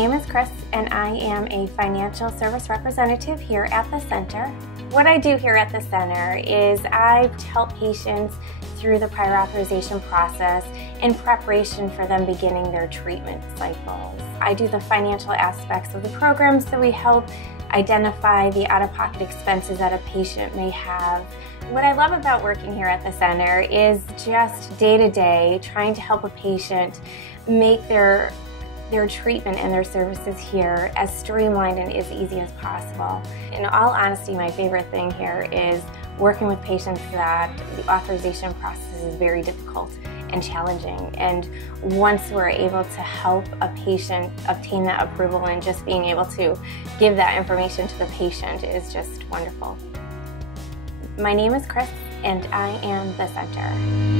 name is Chris, and I am a financial service representative here at the center. What I do here at the center is I help patients through the prior authorization process in preparation for them beginning their treatment cycles. I do the financial aspects of the program, so we help identify the out-of-pocket expenses that a patient may have. What I love about working here at the center is just day-to-day trying to help a patient make their treatment and their services here as streamlined and as easy as possible. In all honesty, my favorite thing here is working with patients that the authorization process is very difficult and challenging. And once we're able to help a patient obtain that approval and just being able to give that information to the patient is just wonderful. My name is Chris, and I am the center.